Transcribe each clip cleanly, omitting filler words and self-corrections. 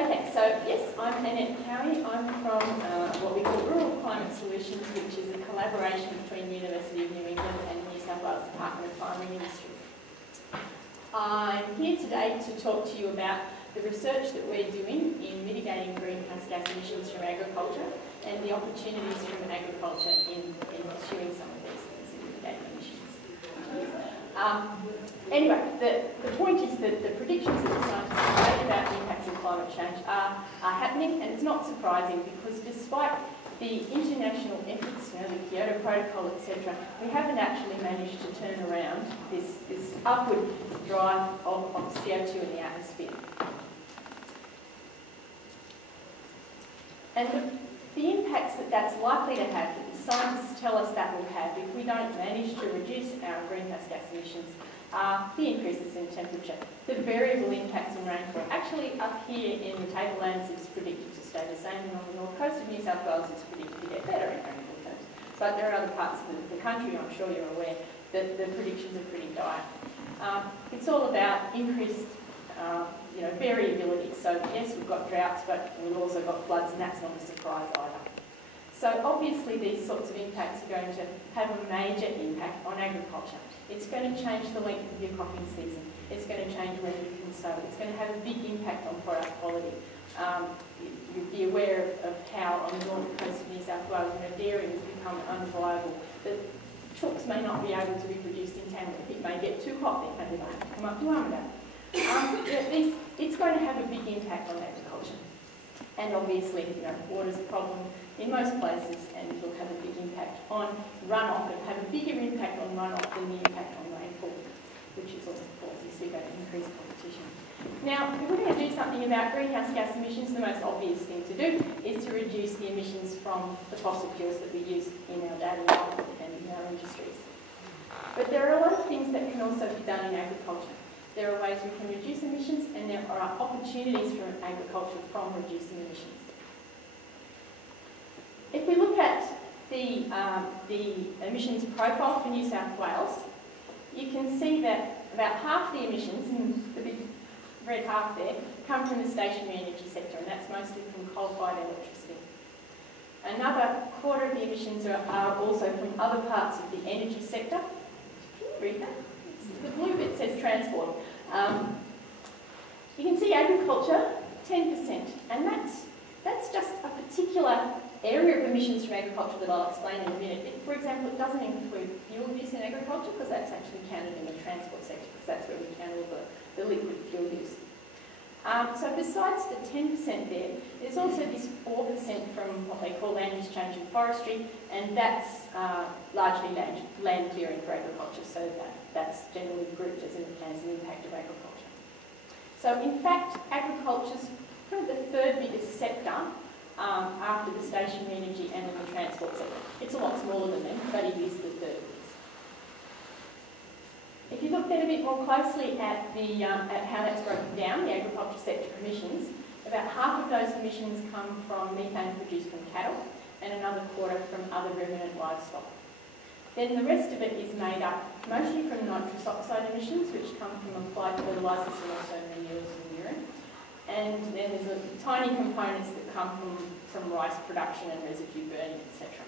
Okay, so yes, I'm Annette Cowie. I'm from what we call Rural Climate Solutions, which is a collaboration between the University of New England and New South Wales Department of Farming Industry. I'm here today to talk to you about the research that we're doing in mitigating greenhouse gas emissions from agriculture and the opportunities from agriculture in pursuing some of these things in mitigating emissions. Anyway, the point is that the predictions that the scientists have made about the impacts of climate change are happening, and it's not surprising because despite the international efforts, the Kyoto Protocol, etc., we haven't actually managed to turn around this upward drive of CO2 in the atmosphere. And the impacts that that's likely to have, that the scientists tell us that will have if we don't manage to reduce our greenhouse gas emissions, are the increases in temperature, the variable impacts on rainfall. Actually, up here in the tablelands, it's predicted to stay the same, and on the north coast of New South Wales, it's predicted to get better in rainfall terms. But there are other parts of the country, I'm sure you're aware, that the predictions are pretty dire. It's all about increased variability. So yes, we've got droughts, but we've also got floods, and that's not a surprise either. So obviously these sorts of impacts are going to have a major impact on agriculture. It's going to change the length of your cropping season. It's going to change whether you can sow. It's going to have a big impact on product quality. You'd be aware of how on the north coast of New South Wales, dairy has become unviable. The chooks may not be able to be produced in Tamworth. It may get too hot there, and they might have to come up to Armidale. It's going to have a big impact on agriculture. And obviously, water's a problem in most places, and it'll have a big impact on runoff. It'll have a bigger impact on runoff than the impact on rainfall, which is obviously going to increase competition. Now, if we're going to do something about greenhouse gas emissions, the most obvious thing to do is to reduce the emissions from the fossil fuels that we use in our daily life and in our industries. But there are a lot of things that can also be done in agriculture. There are ways we can reduce emissions, and there are opportunities for agriculture from reducing emissions. If we look at the emissions profile for New South Wales, you can see that about half the emissions, in the big red half there, come from the stationary energy sector, and that's mostly from coal-fired electricity. Another quarter of the emissions are also from other parts of the energy sector. Can you read that? The blue bit says transport. You can see agriculture, 10%, and that's just a particular area of emissions from agriculture that I'll explain in a minute. For example, it doesn't include fuel use in agriculture because that's actually counted in the transport sector because that's where we count all the liquid fuel use. So besides the 10% there's also this 4% from what they call land use change in forestry, and that's largely land clearing for agriculture, so that's generally grouped as an impact of agriculture. So in fact, agriculture's kind of the third biggest sector after the stationary energy and the transport sector. It's a lot smaller than them, but it is the third biggest. If you look then a bit more closely at how that's broken down, the agriculture sector emissions, about half of those emissions come from methane produced from cattle, and another quarter from other ruminant livestock. Then the rest of it is made up mostly from nitrous oxide emissions, which come from applied fertilisers and also manures and urine. And then there's tiny components that come from rice production and residue burning, etc.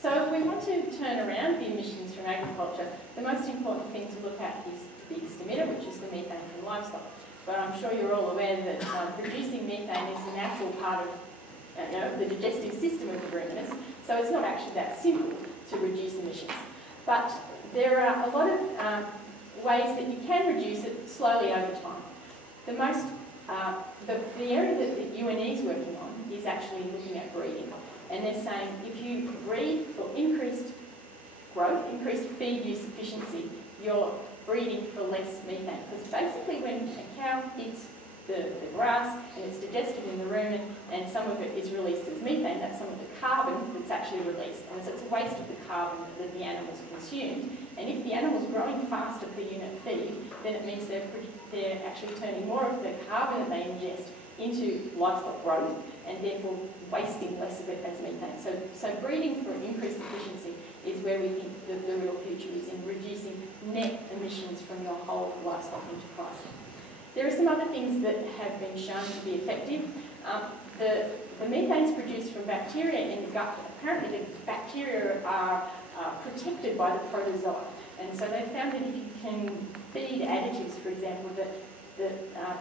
So if we want to turn around the emissions from agriculture, the most important thing to look at is the biggest emitter, which is the methane from livestock. But I'm sure you're all aware that producing methane is a natural part of the digestive system of the ruminants, so it's not actually that simple to reduce emissions. But there are a lot of ways that you can reduce it slowly over time. The area that the UNE is working on is actually looking at breeding. And they're saying if you breed for increased growth, increased feed use efficiency, you're breeding for less methane. Because basically when a cow eats the grass and it's digested in the rumen and some of it is released as methane, that's some of the carbon that's actually released. And so it's a waste of the carbon that the animal's consumed. And if the animal's growing faster per unit feed, then it means they're actually turning more of the carbon that they ingest into livestock growth and therefore wasting less of it as methane. So breeding for increased efficiency is where we think the real future is, in reducing net emissions from your whole livestock enterprise. There are some other things that have been shown to be effective. The methane is produced from bacteria in the gut. Apparently the bacteria are protected by the protozoa. And so they found that if you can feed additives, for example, that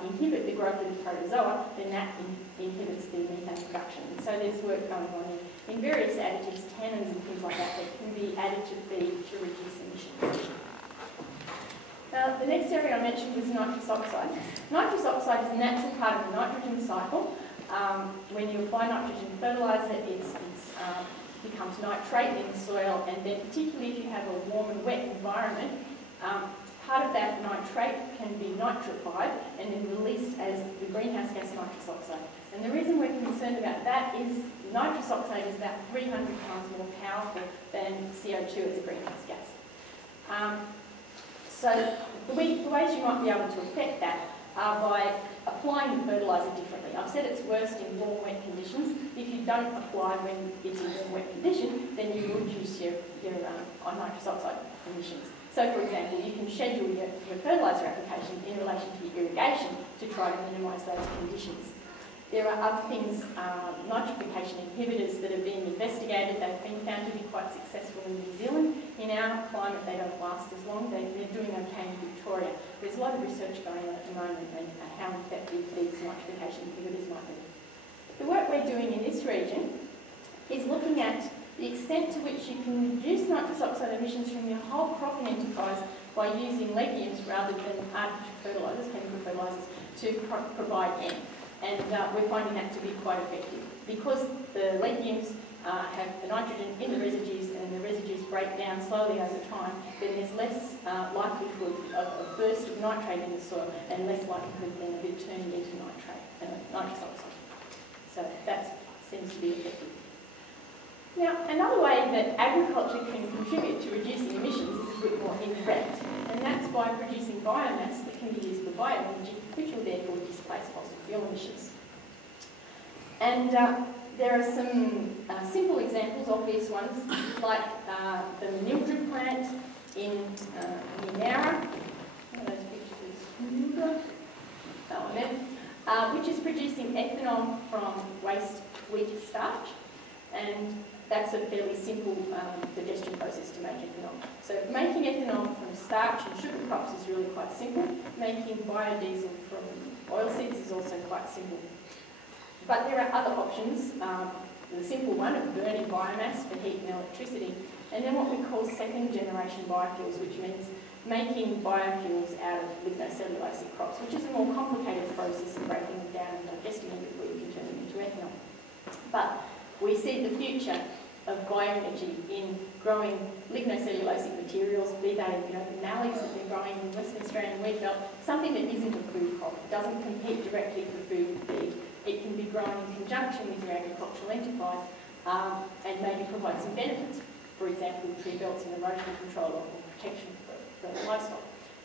inhibit the growth of the protozoa, then that inhibits the methane production. And so there's work going on in various additives, tannins and things like that, that can be added to feed to reduce emissions. Now, the next area I mentioned was nitrous oxide. Nitrous oxide is a natural part of the nitrogen cycle. When you apply nitrogen fertiliser, it becomes nitrate in the soil, and then particularly if you have a warm and wet environment, part of that nitrate can be nitrified and then released as the greenhouse gas nitrous oxide. And the reason we're concerned about that is nitrous oxide is about 300 times more powerful than CO2 as a greenhouse gas. So the ways you might be able to affect that are by applying the fertiliser differently. I've said it's worst in warm, wet conditions. If you don't apply when it's in warm, wet condition, then you reduce your nitrous oxide emissions. So, for example, you can schedule your fertiliser application in relation to your irrigation to try to minimise those conditions. There are other things, nitrification inhibitors that are being investigated. They've been found to be quite successful in New Zealand. In our climate, they don't last as long. They're doing okay in Victoria. There's a lot of research going on at the moment on how effective these nitrification inhibitors might be. The work we're doing in this region is looking at the extent to which you can reduce nitrous oxide emissions from your whole cropping enterprise by using legumes rather than artificial fertilisers, chemical fertilisers, to provide N. And we're finding that to be quite effective. Because the legumes have the nitrogen in the residues and the residues break down slowly over time, then there's less likelihood of a burst of nitrate in the soil and less likelihood then of it turning into nitrous oxide. So that seems to be effective. Now, another way that agriculture can contribute to reducing emissions is a bit more indirect, and that's by producing biomass that can be used for bioenergy, which will therefore displace fossil fuel emissions. And there are some simple examples, obvious ones, like the Nuffield plant in Terra, those pictures, which is producing ethanol from waste wheat starch, and that's a fairly simple digestion process to make ethanol. So making ethanol from starch and sugar crops is really quite simple. Making biodiesel from oilseeds is also quite simple. But there are other options. The simple one of burning biomass for heat and electricity, and then what we call second generation biofuels, which means making biofuels out of lignocellulosic crops, which is a more complicated process of breaking them down and digesting them before you can turn them into ethanol. But we see the future of bioenergy in growing lignocellulosic materials, be they the mallees that they're growing in Western Australian wheat belt, something that isn't a food crop. It doesn't compete directly for food and feed. It can be grown in conjunction with your agricultural enterprise and maybe provide some benefits. For example, tree belts and erosion control or protection for livestock,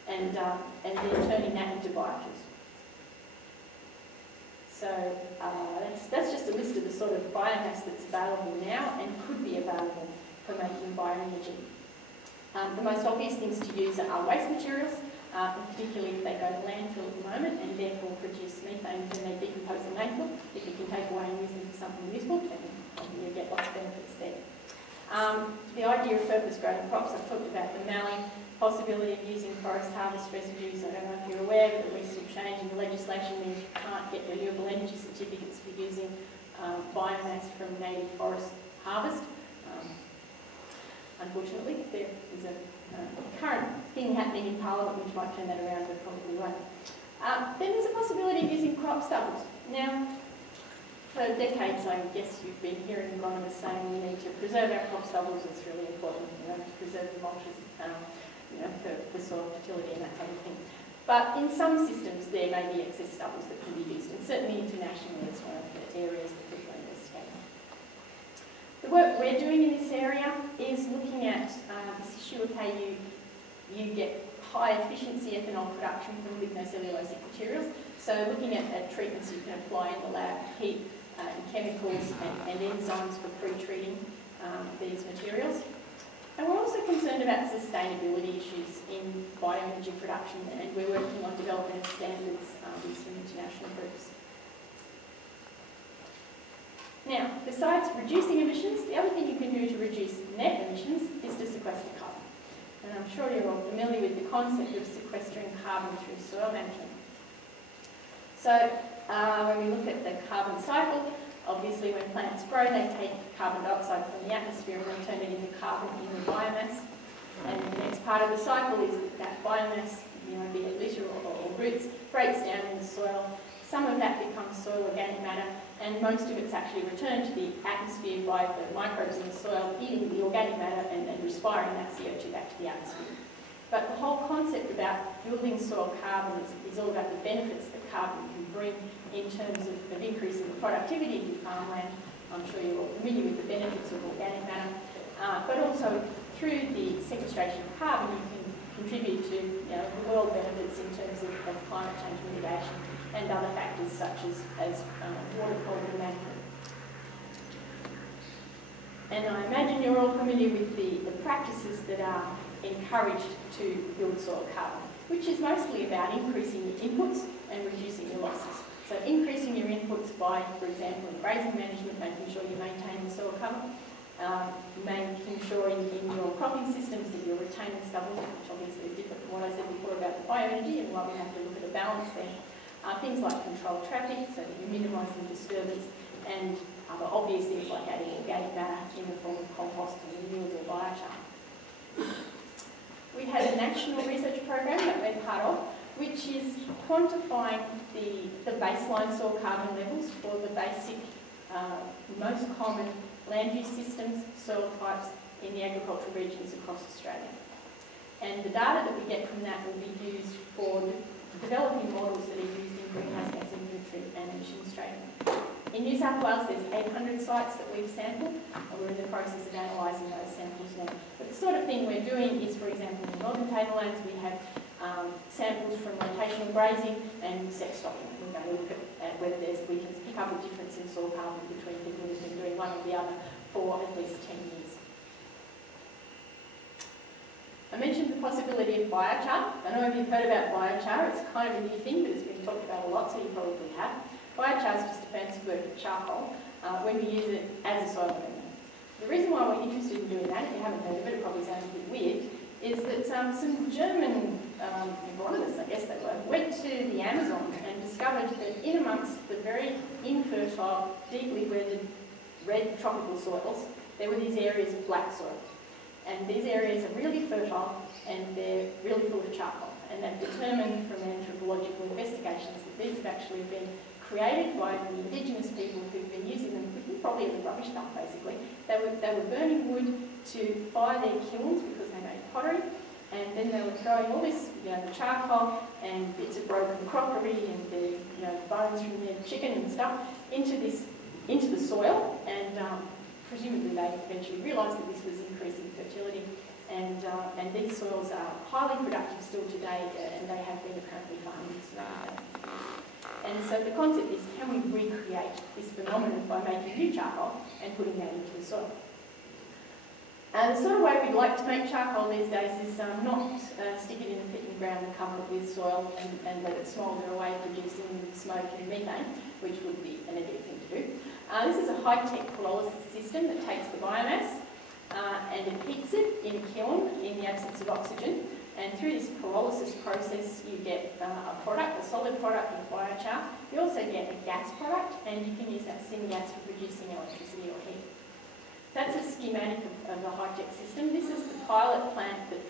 and then turning that into biofuels. So that's just a list of the sort of biomass that's available now and could be available for making bioenergy. The most obvious things to use are waste materials, particularly if they go to landfill at the moment and therefore produce methane when they decompose in landfill. If you can take away and use them for something useful, then you get lots of benefits there. The idea of purpose-grown crops, I've talked about the mallee, possibility of using forest harvest residues. I don't know if you're aware, but the recent change in the legislation means you can't get renewable energy certificates for using biomass from native forest harvest. Unfortunately, there is a current thing happening in Parliament which might turn that around, but probably won't. Then there's a possibility of using crop stubbles. Now, for decades, I guess you've been hearing agronomists saying we need to preserve our crop stubbles. It's really important, to preserve the mulches, for soil fertility and that type of thing. But in some systems, there may be excess stubbles that can be used, and certainly internationally, it's one of the areas that people are investigating. The work we're doing in this area is looking at this issue of how you get high efficiency ethanol production from lignocellulosic materials. So looking at treatments you can apply in the lab, heat, chemicals and enzymes for pre-treating these materials. And we're also concerned concerned about sustainability issues in bioenergy production, and we're working on development of standards with some international groups. Now, besides reducing emissions, the other thing you can do to reduce net emissions is to sequester carbon. And I'm sure you're all familiar with the concept of sequestering carbon through soil management. So, when we look at the carbon cycle, obviously when plants grow, they take carbon dioxide from the atmosphere and they turn it into carbon in the biomass. And the next part of the cycle is that biomass, be it litter or roots, breaks down in the soil. Some of that becomes soil organic matter, and most of it's actually returned to the atmosphere by the microbes in the soil, eating the organic matter and respiring that CO2 back to the atmosphere. But the whole concept about building soil carbon is all about the benefits that carbon can bring in terms of increasing the productivity of your farmland. I'm sure you're all familiar with the benefits of organic matter, but also through the sequestration of carbon, you can contribute to world benefits in terms of climate change mitigation and other factors such as water quality management. And I imagine you're all familiar with the practices that are encouraged to build soil carbon, which is mostly about increasing your inputs and reducing your losses. So increasing your inputs by, for example, in grazing management, making sure you maintain the soil cover, making sure in your cropping systems that you're retaining stubble, which obviously is different from what I said before about the bioenergy and why we have to look at a balance there. Things like controlled traffic, so that you're minimising disturbance, and other obvious things like adding organic matter in the form of compost or manures or biochar. We have a national research program that we're part of, which is quantifying the baseline soil carbon levels for the basic, most common land use systems, soil types in the agricultural regions across Australia. And the data that we get from that will be used for developing models that are used in greenhouse gas inventory and emissions trading. In New South Wales, there's 800 sites that we've sampled, and we're in the process of analysing those samples now. But the sort of thing we're doing is, for example, in northern tablelands, we have samples from rotational grazing and sex stocking. We're going to look at whether we can pick up a difference in soil carbon between people who've been doing one or the other for at least 10 years. I mentioned the possibility of biochar. I don't know if you've heard about biochar. It's kind of a new thing, but it's been talked about a lot, so you probably have. Biochar is just a fancy word for charcoal when we use it as a soil amendment. The reason why we're interested in doing that, if you haven't heard of it, it probably sounds a bit weird, is that some German agronomists, I guess they were, went to the Amazon and discovered that in amongst the very infertile, deeply weathered red tropical soils, there were these areas of black soil. And these areas are really fertile and they're really full of charcoal. And they've determined from anthropological investigations that these have actually been created by the indigenous people who've been using them probably as a rubbish dump, basically. They were burning wood to fire their kilns because they made pottery, and then they were throwing all this, the charcoal and bits of broken crockery and the bones from their chicken and stuff into the soil, and presumably they eventually realised that this was increasing fertility, and these soils are highly productive still today, and they have been apparently farmed. And so the concept is, can we recreate this phenomenon by making new charcoal and putting that into the soil? The sort of way we'd like to make charcoal these days is not stick it in a pit in the ground and cover it with soil and let it smoulder away, producing smoke and methane, which would be a negative thing to do. This is a high-tech pyrolysis system that takes the biomass and it heats it in a kiln in the absence of oxygen. And through this pyrolysis process, you get a product, a solid product of biochar. You also get a gas product, and you can use that syngas for producing electricity or heat. That's a schematic of a high-tech system. This is the pilot plant that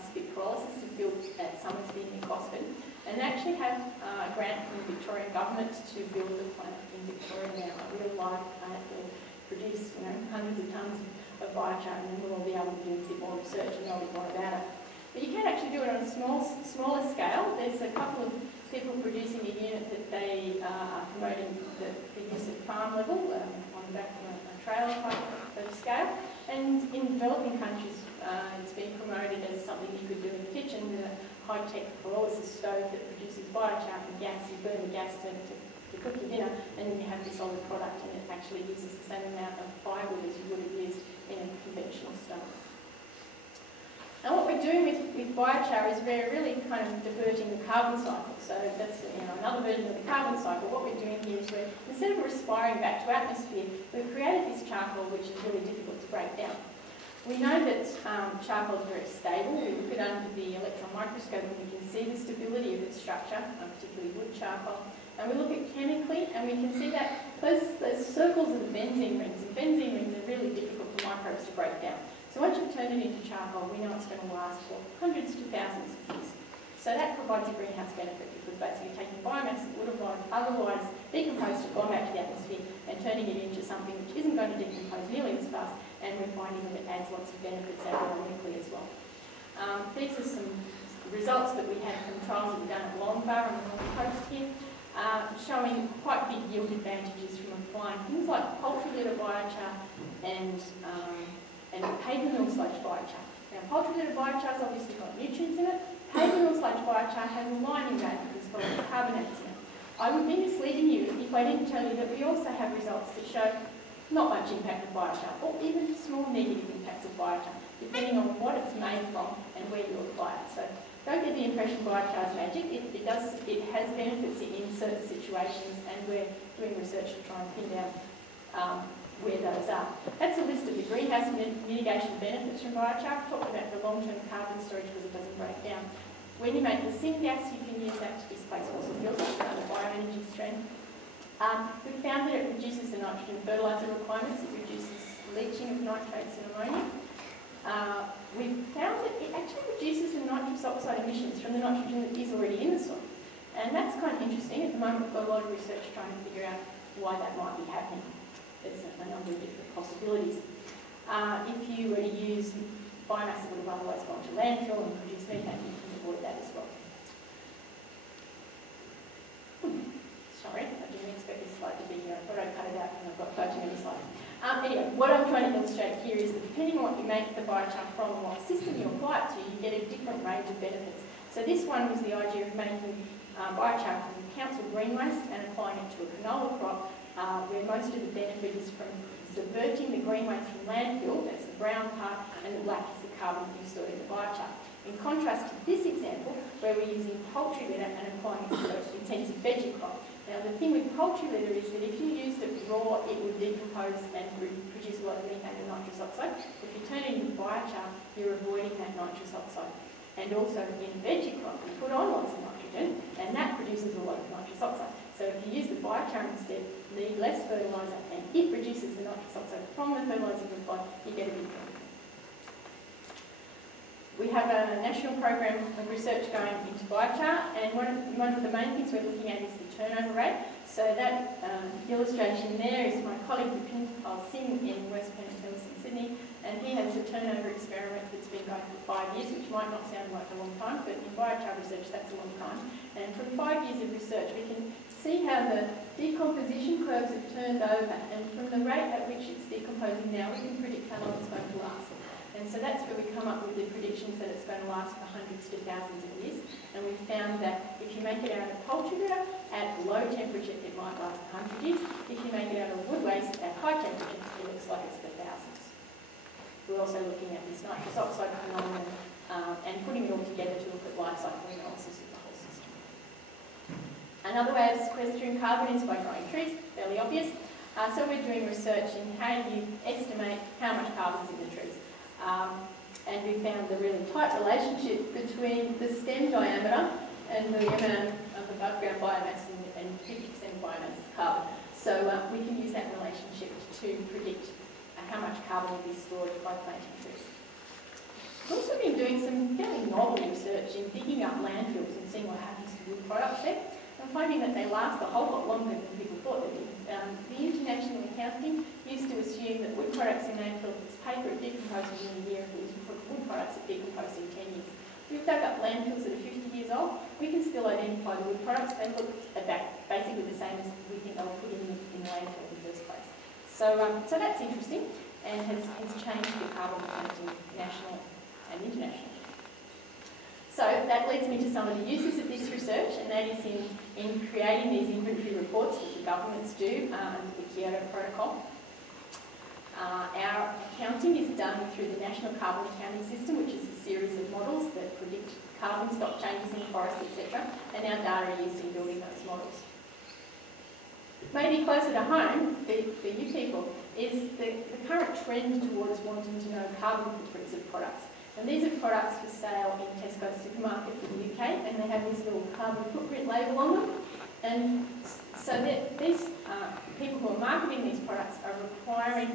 Pacific Pyrolysis has built at Summersby in Gosford. And they actually have a grant from the Victorian Government to build a plant in Victoria now, a real live plant that will produce hundreds of tonnes of biochar, and then we'll all be able to do a bit more research and know a bit more about it. But you can actually do it on a smaller scale. There's a couple of people producing a unit that they are promoting the use at farm level on the back of a trailer type of scale. And in developing countries, it's been promoted as something you could do in the kitchen with a high-tech pyrolysis stove that produces biochar and gas. You burn the gas to cook your dinner, and then you have this solid product, and it actually uses the same amount of firewood as you would have used in a conventional stove. we're doing with biochar is we're really kind of diverting the carbon cycle. So that's another version of the carbon cycle. What we're doing here is we're, instead of respiring back to atmosphere, we've created this charcoal which is really difficult to break down. We know that charcoal is very stable. We look it under the electron microscope and we can see the stability of its structure, particularly wood charcoal. And we look at chemically and we can see that those circles are the benzene rings, and benzene rings are really difficult for microbes to break down. So once you've turned it into charcoal, we know it's going to last for hundreds to thousands of years. So that provides a greenhouse benefit because basically you're taking biomass that would have otherwise decomposed and gone back to the atmosphere and turning it into something which isn't going to decompose nearly as fast, and we're finding that it adds lots of benefits agronomically as well. These are some results that we had from trials that we've done at Longbar on the North Coast here, showing quite big yield advantages from applying things like poultry litter biochar and paper mill sludge biochar. Now, poultry litter biochar has obviously got nutrients in it. Paper mill sludge biochar has a lining rate as well as carbonates in it. I would be misleading you if I didn't tell you that we also have results that show not much impact of biochar, or even small negative impacts of biochar, depending on what it's made from and where you apply it. So don't get the impression biochar is magic. It has benefits in certain situations, and we're doing research to try and pin down where those are. That's a list of the greenhouse mitigation benefits from biochar. I've talked about the long-term carbon storage because it doesn't break down. When you make the syngas, you can use that to displace fossil fuels, that's another bioenergy stream. We found that it reduces the nitrogen fertiliser requirements, it reduces leaching of nitrates and ammonia. We found that it actually reduces the nitrous oxide emissions from the nitrogen that is already in the soil. And that's kind of interesting. At the moment we've got a lot of research trying to figure out why that might be happening. There's a number of different possibilities. If you were to use biomass that would have otherwise gone to landfill and produce methane, you can avoid that as well. Sorry, I didn't expect this slide to be here. I thought I'd cut it out and I've got far too many slides. Anyway, what I'm trying to illustrate here is that depending on what you make the biochar from and what system you apply it to, you get a different range of benefits. So this one was the idea of making biochar from council green waste and applying it to a canola crop, where most of the benefit is from subverting the green waste from landfill, that's the brown part, and the black is the carbon that you stored in the biochar. In contrast to this example, where we're using poultry litter and applying it to an intensive veggie crop. Now, the thing with poultry litter is that if you used it raw, it would decompose and produce a lot of methane and nitrous oxide. If you turn it into biochar, you're avoiding that nitrous oxide. And also in a veggie crop, you put on lots of nitrogen, and that produces a lot of nitrous oxide. So if you use the biochar instead, need less fertiliser, and it reduces the nitrous oxide from the fertiliser you apply, you get a big benefit. We have a national program of research going into biochar, and one of the main things we're looking at is the turnover rate. So that illustration there is my colleague Vipin Singh in West Pennant Hills in Sydney, and he has a turnover experiment that's been going for 5 years, which might not sound like a long time, but in biochar research that's a long time. And from 5 years of research we can see how the decomposition curves have turned over, and from the rate at which it's decomposing now we can predict how long it's going to last. And so that's where we come up with the predictions that it's going to last for hundreds to thousands of years. And we found that if you make it out of poultry litter, at low temperature it might last 100 years. If you make it out of wood waste at high temperature, it looks like it's the thousands. We're also looking at this nitrous oxide phenomenon and putting it all together to look at life cycle analysis of the whole system. Another way of sequestering carbon is by growing trees, fairly obvious. So we're doing research in how you estimate how much carbon's in the trees. And we found a really tight relationship between the stem diameter and the amount of above ground biomass and 50% of biomass is carbon. So we can use that relationship to predict how much carbon will be stored by planting trees. We've also been doing some fairly novel research in digging up landfills and seeing what happens to wood products there. I'm finding that they last a whole lot longer than people thought they did. The International Accounting used to assume that wood products in landfill, if it's paper, it decomposes in a year. If it was wood products, it decomposes in 10 years. We've dug up landfills that are 50 years old. We can still identify the wood products. They look basically the same as we think they were put in the landfill in the first place. So that's interesting and has changed the carbon accounting national and international. So that leads me to some of the uses of this research, and that is in creating these inventory reports that the governments do under the Kyoto Protocol. Our accounting is done through the National Carbon Accounting System, which is a series of models stock changes in the forest, etc. And our data are used in building those models. Maybe closer to home for you people is the current trend towards wanting to know carbon footprints of products. And these are products for sale in Tesco supermarket in the UK, and they have this little carbon footprint label on them. And so that these people who are marketing these products are requiring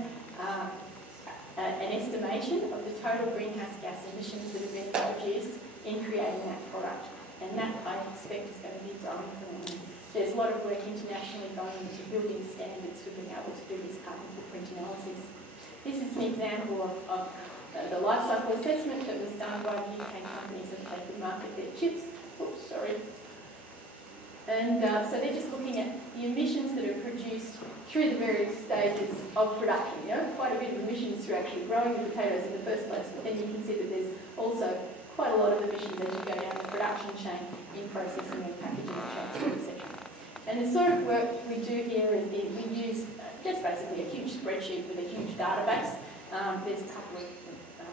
an estimation of the total greenhouse gas emissions that have been produced in creating that product. And that, I expect, is going to be growing for them. There's a lot of work internationally going into building standards for being able to do this carbon footprint analysis. This is an example of the life cycle assessment that was done by the UK companies that they could market their chips. Oops, sorry. And so they're just looking at the emissions that are produced through the various stages of production. You know, quite a bit of emissions through actually growing the potatoes in the first place, but then you can see that there's also quite a lot of emissions as you go down the production chain in processing and packaging and transport, etc. And the sort of work we do here is we use just basically a huge spreadsheet with a huge database. There's a couple of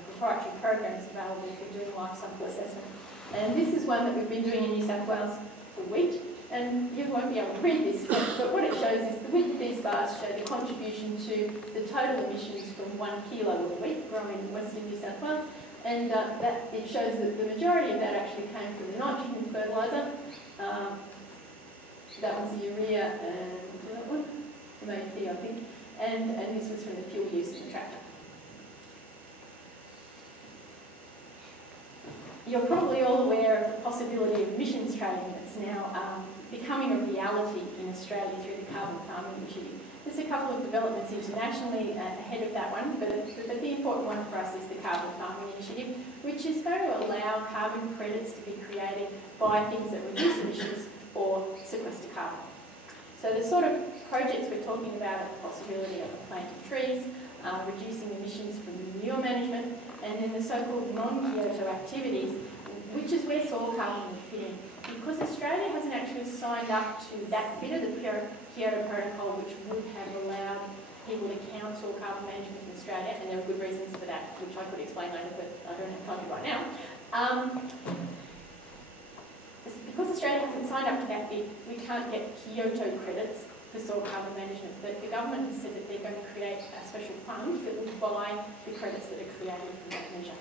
proprietary programs available for doing life cycle assessment. And this is one that we've been doing in New South Wales for wheat. And you won't be able to read this, but what it shows is the width of these bars show the contribution to the total emissions from 1 kilo of wheat grown in Western New South Wales. And that it shows that the majority of that actually came from the nitrogen fertiliser. That was the urea and that one, MAP I think, and this was from the fuel use in the tractor. You're probably all aware of the possibility of emissions trading that's now becoming a reality in Australia through the Carbon Farming Initiative. There's a couple of developments internationally ahead of that one, but the important one for us is the Carbon Farming Initiative, which is going to allow carbon credits to be created by things that reduce emissions or sequester carbon. So the sort of projects we're talking about are the possibility of planting trees, reducing emissions from manure management, and then the so-called non-Kyoto activities, which is where soil carbon would fit in. Because Australia hasn't actually signed up to that bit of the Kyoto Protocol, which would have allowed people to count soil carbon management in Australia, and there are good reasons for that, which I could explain later, but I don't have time to right now. Because Australia hasn't signed up to that bit, we can't get Kyoto credits for soil carbon management, but the government has said that they're going to create a special fund that will buy the credits that are created from that measure.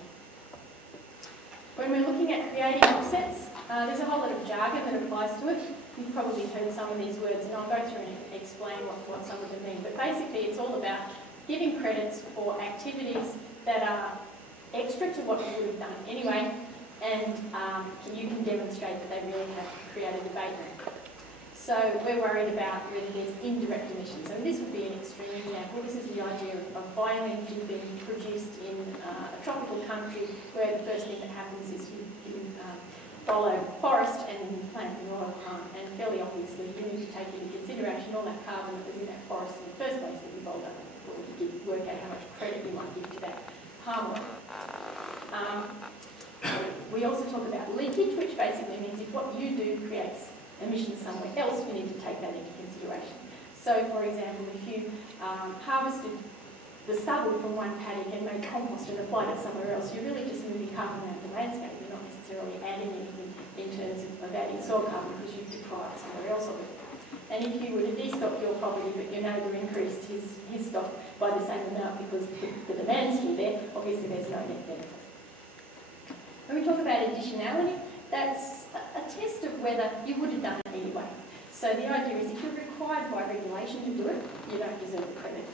When we're looking at creating offsets, there's a whole lot of jargon that applies to it. You've probably heard some of these words, and I'll go through and explain what some of them mean. But basically, it's all about giving credits for activities that are extra to what you would have done anyway, and you can demonstrate that they really have created abatement. So we're worried about whether there's indirect emissions. And this would be an extreme example. This is the idea of bioenergy being produced in a tropical country where the first thing that happens is you follow forest and then you plant manure. And fairly obviously you need to take into consideration all that carbon that was in that forest in the first place that you rolled up before you work out how much credit you might give to that palm oil. We also talk about leakage, which basically means if what you do creates emissions somewhere else, we need to take that into consideration. So, for example, if you harvested the stubble from one paddock and made compost and applied it somewhere else, you're really just moving carbon out of the landscape. You're not necessarily adding anything in terms of adding soil carbon because you've deprived somewhere else of it. And if you were to destock your property but your neighbour increased his stock by the same amount because the demand's still there, obviously there's no net benefit. When we talk about additionality, that's a test of whether you would have done it anyway. So the idea is if you're required by regulation to do it, you don't deserve the credit.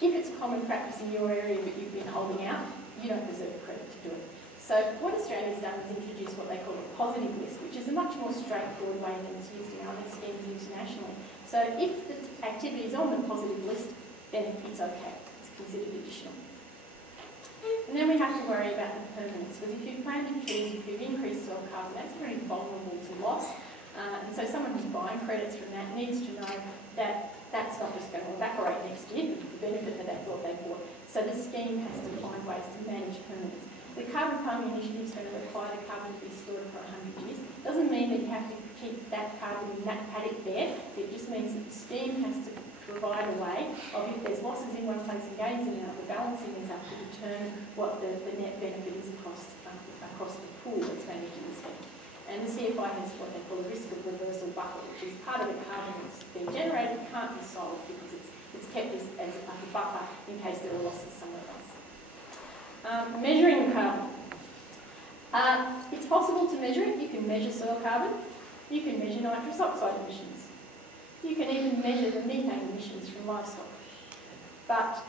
If it's common practice in your area but you've been holding out, you don't deserve the credit to do it. So what Australia's done is introduce what they call a positive list, which is a much more straightforward way than it's used in other schemes internationally. So if the activity is on the positive list, then it's okay. It's considered additional. And then we have to worry about the permanence, because if you've planted trees, if you've increased soil carbon, that's very vulnerable to loss. And so someone who's buying credits from that needs to know that that's not just going to evaporate next year, the benefit that they thought they bought. So the scheme has to find ways to manage permanence. The Carbon Farming Initiative is going to require the carbon to be stored for 100 years. It doesn't mean that you have to keep that carbon in that paddock there. It just means that the scheme has to provide a way of, if there's losses in one place and gains in another, balancing these up to determine what the net benefit is across the pool that's managed in the scheme. call a risk of reversal buffer, which is part of the carbon that's being generated can't be sold because it's kept as a buffer in case there are losses somewhere else. Measuring carbon. It's possible to measure it. You can measure soil carbon. You can measure nitrous oxide emissions. You can even measure the methane emissions from livestock. But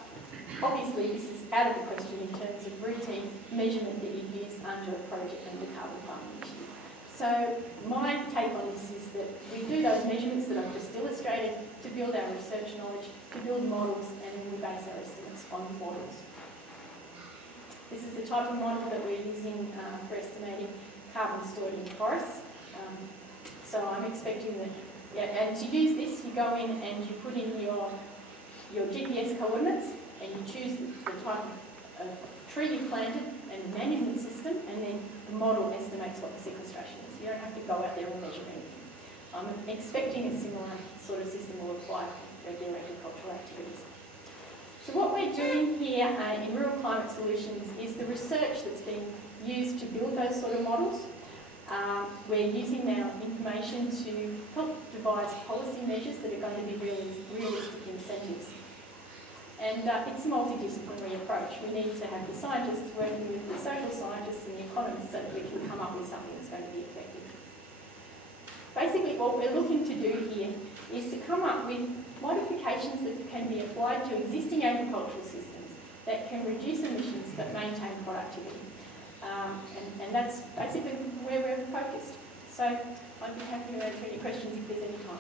obviously this is out of the question in terms of routine measurement that you use under a project under the Carbon Farming Initiative. So my take on this is that we do those measurements that I've just illustrated to build our research knowledge, to build models, and then we base our estimates on models. This is the type of model that we're using for estimating carbon stored in forests. So I'm expecting that, and to use this, you go in and you put in your GPS coordinates, and you choose the type of tree you planted and the management system, and then the model estimates what the sequestration is. You don't have to go out there and measure anything. I'm expecting a similar sort of system will apply to regular agricultural activities. So what we're doing here in Rural Climate Solutions is the research that's been used to build those sort of models. We're using our information to help devise policy measures that are going to be realistic incentives. And it's a multidisciplinary approach. We need to have the scientists working with the social scientists and the economists so that we can come up with something that's going to be effective. Basically, what we're looking to do here is to come up with modifications that can be applied to existing agricultural systems that can reduce emissions but maintain productivity. And that's basically where we're focused. So I'd be happy to answer any questions if there's any time.